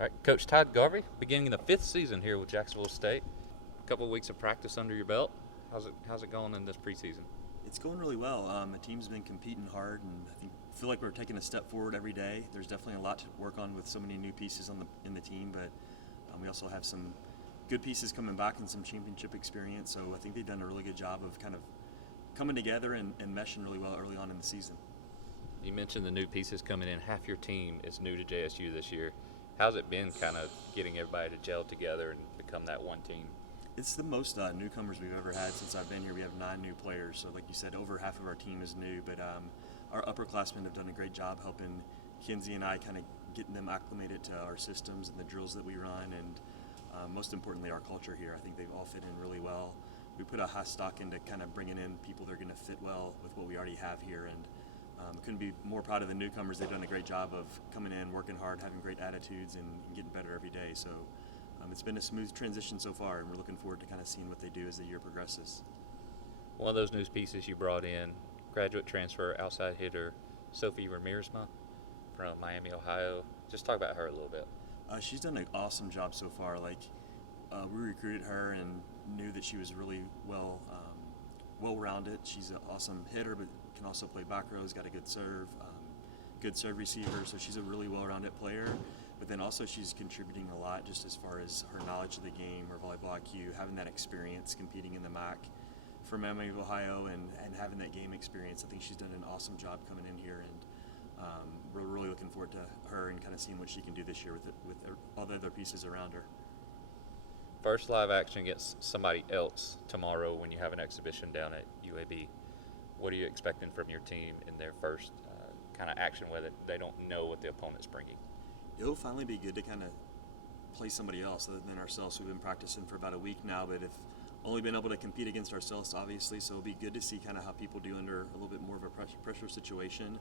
All right, Coach Todd Garvey, beginning the 5th season here with Jacksonville State. A couple of weeks of practice under your belt. How's it going in this preseason? It's going really well. The team's been competing hard, and feel like we're taking a step forward every day. There's definitely a lot to work on with so many new pieces in the team, but we also have some good pieces coming back and some championship experience. So I think they've done a really good job of kind of coming together and meshing really well early on in the season. You mentioned the new pieces coming in. Half your team is new to JSU this year. How's it been kind of getting everybody to gel together and become that one team? It's the most newcomers we've ever had since I've been here. We have 9 new players, so like you said, over half of our team is new, but our upperclassmen have done a great job helping Kinsey and I kind of getting them acclimated to our systems and the drills that we run, and most importantly, our culture here. I think they've all fit in really well. We put a high stock into kind of bringing in people that are going to fit well with what we already have here, and couldn't be more proud of the newcomers. They've done a great job of coming in, working hard, having great attitudes, and getting better every day. So it's been a smooth transition so far, and we're looking forward to kind of seeing what they do as the year progresses. One of those new pieces you brought in, graduate transfer outside hitter Sophie Riemersma from Miami, Ohio. Just talk about her a little bit. She's done an awesome job so far. We recruited her and knew that she was really well-rounded. She's an awesome hitter, but can also play back row. Has got a good serve receiver. So she's a really well-rounded player. But then also she's contributing a lot just as far as her knowledge of the game, her volleyball IQ, having that experience competing in the MAC for Miami, Ohio, and having that game experience. I think she's done an awesome job coming in here, and we're really looking forward to her and kind of seeing what she can do this year with all the other pieces around her. First live action against somebody else tomorrow when you have an exhibition down at UAB. What are you expecting from your team in their first kind of action with it? They don't know what the opponent's bringing. It'll finally be good to kind of play somebody else other than ourselves. We've been practicing for about a week now, but have only been able to compete against ourselves, obviously, so it'll be good to see kind of how people do under a little bit more of a pressure situation.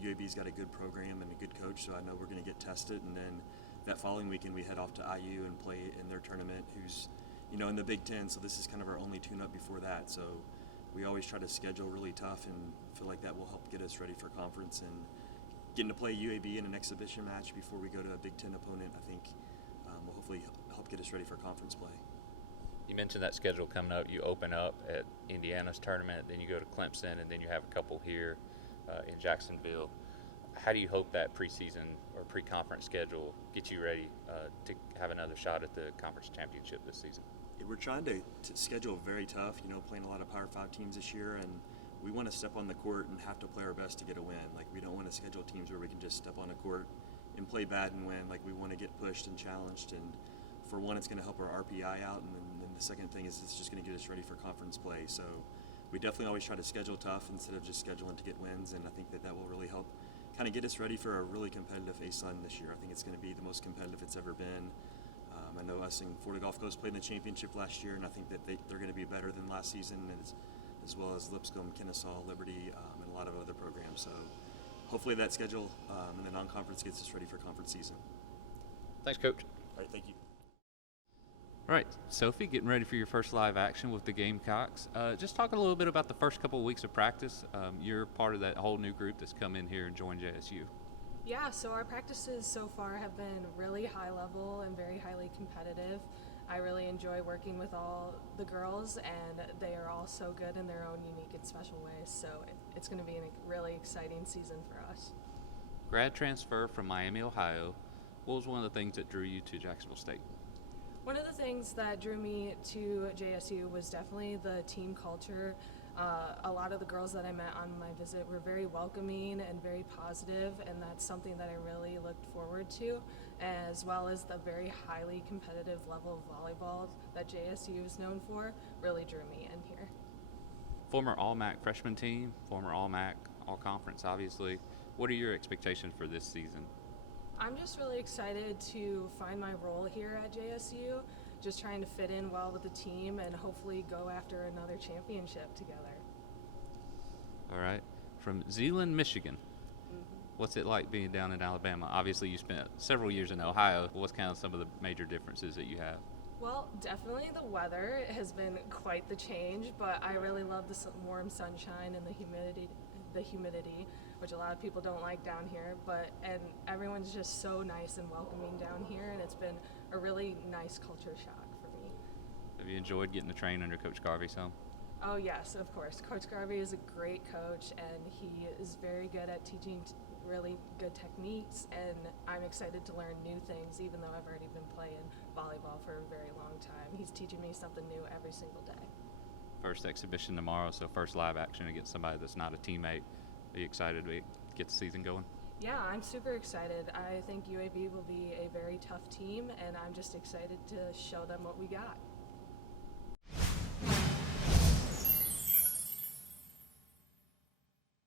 UAB's got a good program and a good coach, so I know we're going to get tested, and then that following weekend we head off to IU and play in their tournament, who's in the Big Ten, so this is kind of our only tune-up before that. So we always try to schedule really tough and feel like that will help get us ready for conference, and getting to play UAB in an exhibition match before we go to a Big Ten opponent, I think will hopefully help get us ready for conference play. You mentioned that schedule coming up. You open up at Indiana's tournament, then you go to Clemson, and then you have a couple here in Jacksonville. How do you hope that preseason or pre-conference schedule gets you ready to have another shot at the conference championship this season? We're trying to schedule very tough, playing a lot of Power 5 teams this year, and we want to step on the court and have to play our best to get a win. We don't want to schedule teams where we can just step on the court and play bad and win. We want to get pushed and challenged, and for one, it's going to help our RPI out, and then the second thing is it's just going to get us ready for conference play. So we definitely always try to schedule tough instead of just scheduling to get wins, and I think that will really help kind of get us ready for a really competitive ASUN this year. I think it's going to be the most competitive it's ever been. I know us and Florida Gulf Coast played in the championship last year, and I think that they're going to be better than last season, and as well as Lipscomb, Kennesaw, Liberty, and a lot of other programs. So hopefully that schedule and the non-conference gets us ready for conference season. Thanks, Coach. All right, thank you. All right, Sophie, getting ready for your first live action with the Gamecocks. Just talk a little bit about the first couple of weeks of practice. You're part of that whole new group that's come in here and joined JSU. Yeah, so our practices so far have been really high level and very highly competitive. I really enjoy working with all the girls, and they are all so good in their own unique and special ways, so it's going to be a really exciting season for us. Grad transfer from Miami, Ohio. What was one of the things that drew you to Jacksonville State? One of the things that drew me to JSU was definitely the team culture. A lot of the girls that I met on my visit were very welcoming and very positive, and that's something that I really looked forward to, as well as the very highly competitive level of volleyball that JSU is known for really drew me in here. Former All-MAC freshman team, former All-MAC, All-Conference, obviously. What are your expectations for this season? I'm just really excited to find my role here at JSU, just trying to fit in well with the team and hopefully go after another championship together. All right. From Zeeland, Michigan. What's it like being down in Alabama? Obviously, you spent several years in Ohio. What's kind of some of the major differences that you have? Well, definitely the weather has been quite the change, but I really love the warm sunshine and the the humidity, which a lot of people don't like down here, and everyone's just so nice and welcoming down here, and it's been a really nice culture shock for me. Have you enjoyed getting to train under Coach Garvey some? Oh yes, of course. Coach Garvey is a great coach, and he is very good at teaching really good techniques, and I'm excited to learn new things, even though I've already been playing volleyball for a very long time. He's teaching me something new every single day. First exhibition tomorrow, so first live action against somebody that's not a teammate. Are you excited to get the season going? Yeah, I'm super excited. I think UAB will be a very tough team, and I'm just excited to show them what we got.